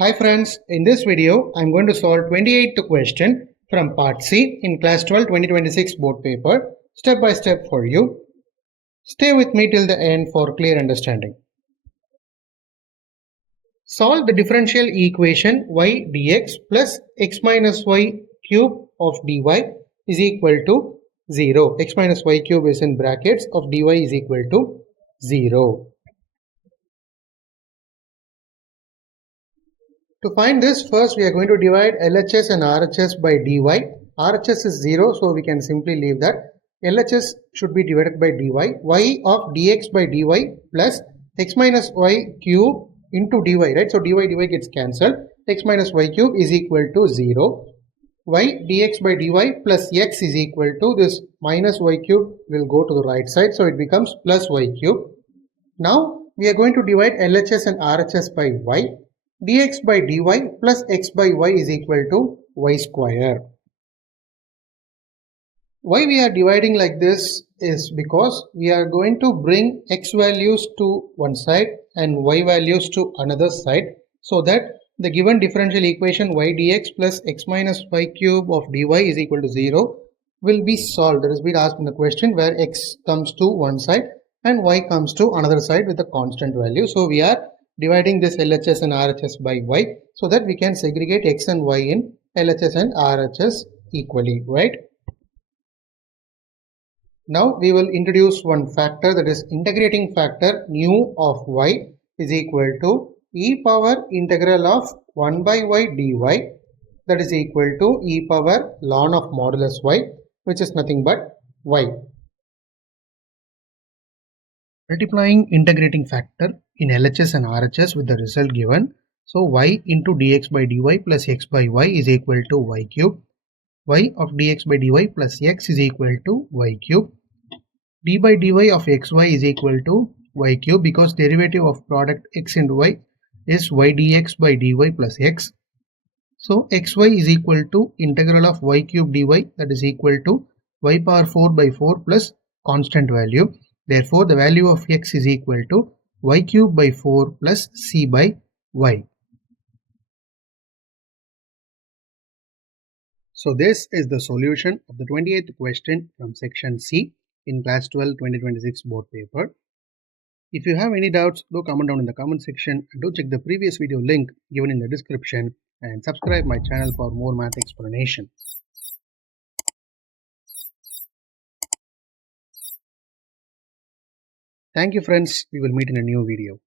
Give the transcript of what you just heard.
Hi friends, in this video I am going to solve 28th question from part C in class 12 2026 board paper step by step for you. Stay with me till the end for clear understanding. Solve the differential equation y dx plus x minus y cube of dy is equal to 0. X minus y cube is in brackets of dy is equal to 0. To find this, first we are going to divide LHS and RHS by dy. RHS is 0, so we can simply leave that. LHS should be divided by dy. Y of dx by dy plus x minus y cube into dy, right? So dy gets cancelled. X minus y cube is equal to 0. Y dx by dy plus x is equal to this minus y cube will go to the right side. So it becomes plus y cube. Now we are going to divide LHS and RHS by y. Dx by dy plus x by y is equal to y square. Why we are dividing like this is because we are going to bring x values to one side and y values to another side, so that the given differential equation y dx plus x minus y cube of dy is equal to 0 will be solved. That has been asked in the question, where x comes to one side and y comes to another side with a constant value. So we are dividing this LHS and RHS by y so that we can segregate x and y in LHS and RHS equally, right? Now we will introduce one factor, that is integrating factor nu of y is equal to e power integral of 1 by y dy, that is equal to e power ln of modulus y, which is nothing but y. Multiplying integrating factor in LHS and RHS with the result given. So y into dx by dy plus x by y is equal to y cube. Y of dx by dy plus x is equal to y cube. D by dy of xy is equal to y cube, because derivative of product x into y is y dx by dy plus x. So xy is equal to integral of y cube dy, that is equal to y power 4 by 4 plus constant value. Therefore, the value of x is equal to y cube by 4 plus c by y. So this is the solution of the 28th question from section C in class 12 2026 board paper. If you have any doubts, do comment down in the comment section, and do check the previous video link given in the description, and subscribe my channel for more math explanation. Thank you friends, we will meet in a new video.